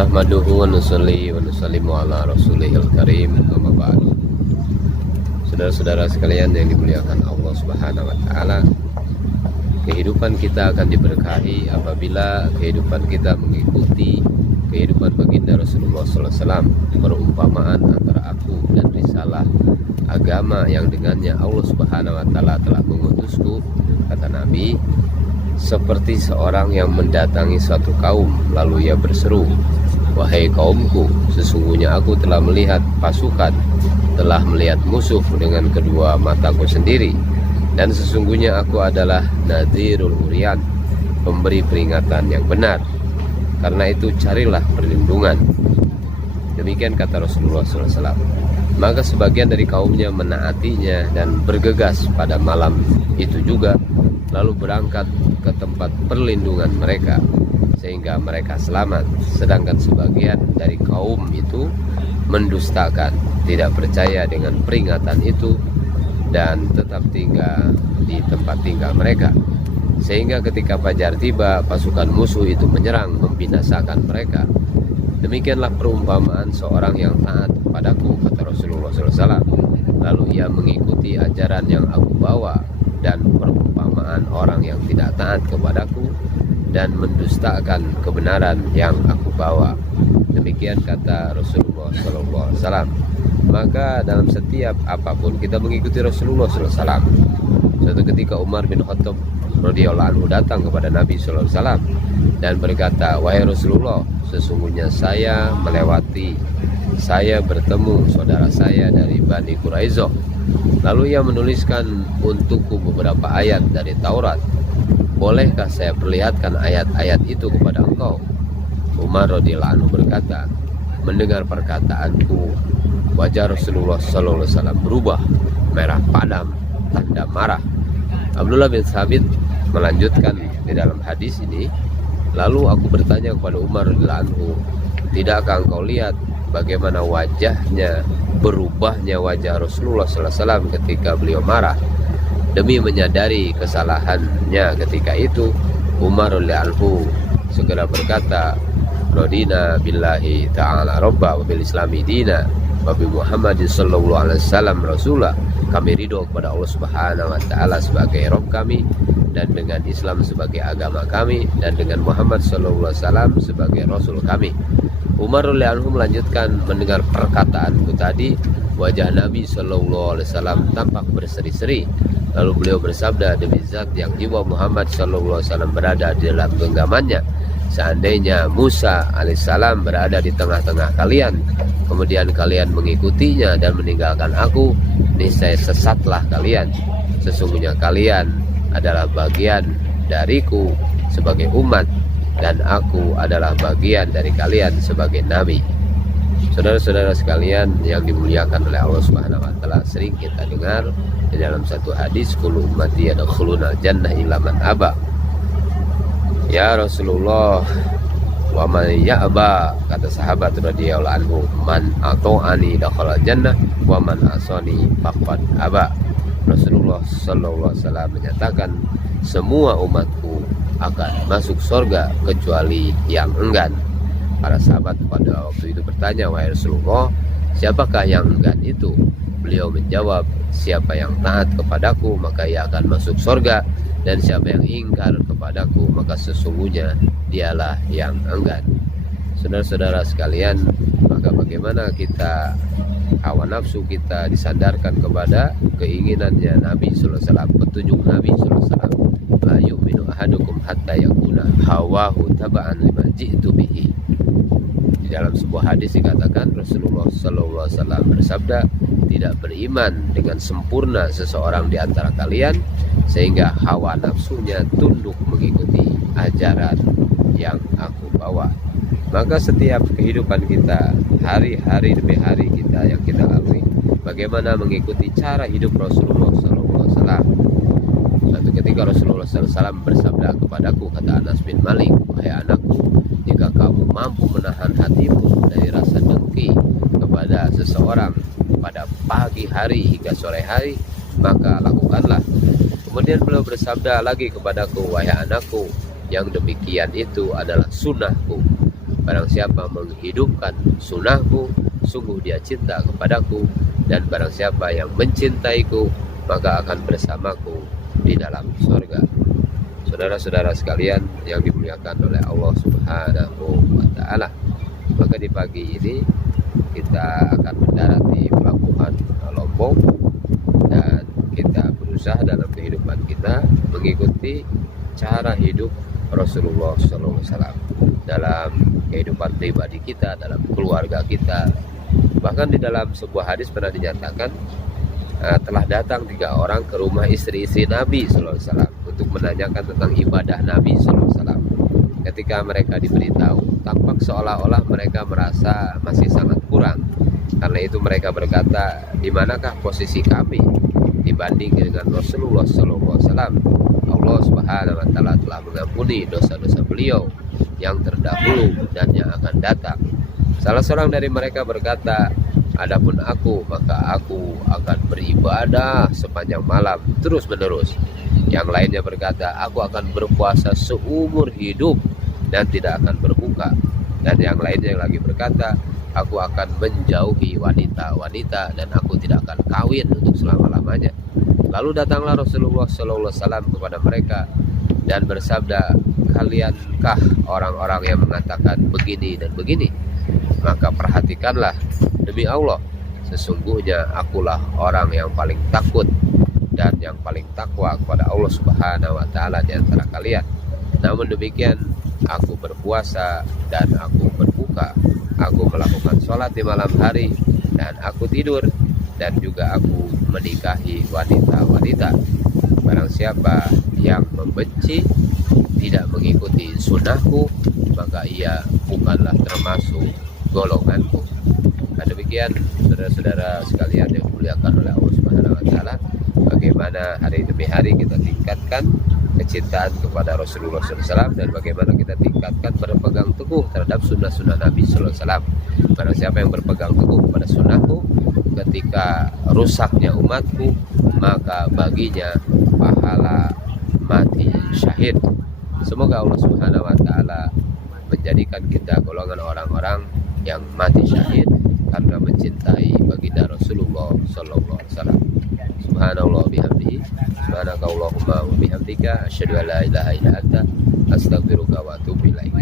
Nahmaduhu wa nusalli wa nusallimu ala rasulihil karim, amma ba'du. Saudara-saudara sekalian yang dimuliakan Allah Subhanahu wa taala, kehidupan kita akan diberkahi apabila kehidupan kita mengikuti kehidupan baginda Rasulullah SAW. Perumpamaan antara aku dan risalah agama yang dengannya Allah Subhanahu wa taala telah mengutusku, kata Nabi, seperti seorang yang mendatangi suatu kaum, lalu ia berseru, "Wahai kaumku, sesungguhnya aku telah melihat pasukan, telah melihat musuh dengan kedua mataku sendiri, dan sesungguhnya aku adalah Nadhirul Uryan, pemberi peringatan yang benar. Karena itu carilah perlindungan." Demikian kata Rasulullah SAW. Maka sebagian dari kaumnya menaatinya dan bergegas pada malam itu juga, lalu berangkat ke tempat perlindungan mereka, sehingga mereka selamat. Sedangkan sebagian dari kaum itu mendustakan, tidak percaya dengan peringatan itu, dan tetap tinggal di tempat tinggal mereka. Sehingga ketika fajar tiba, pasukan musuh itu menyerang, membinasakan mereka. Demikianlah perumpamaan seorang yang taat padaku, kata Rasulullah SAW. Lalu ia mengikuti ajaran yang aku bawa, dan perumpamaan orang yang tidak taat kepadaku dan mendustakan kebenaran yang aku bawa. Demikian kata Rasulullah SAW. Maka dalam setiap apapun kita mengikuti Rasulullah SAW. Suatu ketika Umar bin Khattab radhiyallahu anhu datang kepada Nabi SAW dan berkata, "Wahai Rasulullah, sesungguhnya saya bertemu saudara saya dari Bani Quraizoh. Lalu ia menuliskan untukku beberapa ayat dari Taurat. Bolehkah saya perlihatkan ayat-ayat itu kepada engkau?" Umar radhiyallahu anhu berkata, mendengar perkataanku, wajah Rasulullah SAW berubah merah padam, tanda marah. Abdullah bin Sabit melanjutkan di dalam hadis ini, lalu aku bertanya kepada Umar radhiyallahu anhu, tidakkah engkau lihat bagaimana wajahnya, berubahnya wajah Rasulullah SAW ketika beliau marah? Demi menyadari kesalahannya ketika itu, Umar radhiyallahu anhu segera berkata, "Radina billahi ta'ala robba wa bil islami dina wa bi Muhammadin sallallahu alaihi wasallam rasulah." Kami ridho kepada Allah Subhanahu wa taala sebagai Rabb kami, dan dengan Islam sebagai agama kami, dan dengan Muhammad sallallahu alaihi wasallam sebagai rasul kami. Umar radhiyallahu anhu melanjutkan, mendengar perkataanku tadi, wajah Nabi sallallahu alaihi wasallam tampak berseri-seri. Lalu beliau bersabda, "Demi zat yang jiwa Muhammad sallallahu alaihi wasallam berada di dalam genggamannya, seandainya Musa alaihissalam berada di tengah-tengah kalian, kemudian kalian mengikutinya dan meninggalkan aku, niscaya sesatlah kalian. Sesungguhnya kalian adalah bagian dariku sebagai umat, dan aku adalah bagian dari kalian sebagai nabi." Saudara-saudara sekalian yang dimuliakan oleh Allah Subhanahu wa taala, sering kita dengar di dalam satu hadis, kullu ummati yadkhuluna jannah illa man aba. Ya Rasulullah, wa man ya'ba, kata sahabat radhiyallahu anhu, man ata'ani dakhala jannah wa man asani faqad aba. Rasulullah sallallahu alaihi wasallam menyatakan, semua umatku akan masuk surga kecuali yang enggan. Para sahabat pada waktu itu bertanya, "Wahai Rasulullah, siapakah yang enggan itu?" Beliau menjawab, "Siapa yang taat kepadaku maka ia akan masuk surga, dan siapa yang ingkar kepadaku maka sesungguhnya dialah yang enggan." Saudara-saudara sekalian, maka bagaimana kita, hawa nafsu kita disandarkan kepada keinginannya Nabi sallallahu alaihi wasallam, petunjuk Nabi sallallahu alaihi wasallam. La yu'minu ahadukum hatta yakuna hawahu taba'an lima ji'tu bihi. Di dalam sebuah hadis dikatakan, Rasulullah sallallahu alaihi wasallam bersabda, tidak beriman dengan sempurna seseorang di antara kalian sehingga hawa nafsunya tunduk mengikuti ajaran yang aku bawa. Maka setiap kehidupan kita, hari-hari demi hari kita yang kita lalui, bagaimana mengikuti cara hidup Rasulullah SAW. Suatu ketika Rasulullah SAW bersabda kepadaku, kata Anas bin Malik, "Wahai anakku, jika kamu mampu menahan hatimu dari rasa dengki kepada seseorang pada pagi hari hingga sore hari, maka lakukanlah." Kemudian beliau bersabda lagi kepadaku, "Wahai anakku, yang demikian itu adalah sunnahku. Barang siapa menghidupkan sunnahku, sungguh dia cinta kepadaku. Dan barang siapa yang mencintaiku, maka akan bersamaku di dalam surga. Saudara-saudara sekalian yang dimuliakan oleh Allah Subhanahu wa Ta'ala, maka di pagi ini kita akan mendarat di pelabuhan Lombok, dan kita berusaha dalam kehidupan kita mengikuti cara hidup Rasulullah SAW dalam kehidupan pribadi kita, dalam keluarga kita. Bahkan di dalam sebuah hadis pernah dinyatakan, telah datang 3 orang ke rumah istri-istri Nabi SAW untuk menanyakan tentang ibadah Nabi SAW. Ketika mereka diberitahu, tampak seolah-olah mereka merasa masih sangat kurang. Karena itu mereka berkata, di manakah posisi kami dibanding dengan Rasulullah SAW? Allah Subhanahu wa Ta'ala telah mengampuni dosa-dosa beliau yang terdahulu dan yang akan datang. Salah seorang dari mereka berkata, adapun aku, maka aku akan beribadah sepanjang malam terus menerus. Yang lainnya berkata, aku akan berpuasa seumur hidup dan tidak akan berbuka. Dan yang lainnya lagi berkata, aku akan menjauhi wanita-wanita dan aku tidak akan kawin untuk selama-lamanya. Lalu datanglah Rasulullah SAW kepada mereka dan bersabda, kaliankah orang-orang yang mengatakan begini dan begini? Maka perhatikanlah, demi Allah, sesungguhnya akulah orang yang paling takut dan yang paling takwa kepada Allah Subhanahu wa Ta'ala di antara kalian. Namun demikian, aku berpuasa dan aku berbuka, aku melakukan sholat di malam hari dan aku tidur, dan juga aku menikahi wanita-wanita. Barang siapa yang membenci, tidak mengikuti sunnahku, maka ia bukanlah termasuk golonganku. Nah, demikian saudara-saudara sekalian yang dimuliakan oleh Allah Subhanahu wa Ta'ala, bagaimana hari demi hari kita tingkatkan kecintaan kepada Rasulullah SAW, dan bagaimana kita tingkatkan berpegang teguh terhadap sunnah-sunnah Nabi SAW. Barang siapa yang berpegang teguh kepada sunnahku ketika rusaknya umatku, maka baginya pahala mati syahid. Semoga Allah Subhanahu wa Ta'ala menjadikan kita golongan orang-orang yang mati syahid karena mencintai baginda Rasulullah sallallahu alaihi wasallam. Subhanallah bihamdihi, subhanakallahumma wa bihamdika, asyhadu an la ilaha illa anta, astaghfiruka wa atubu ilaik.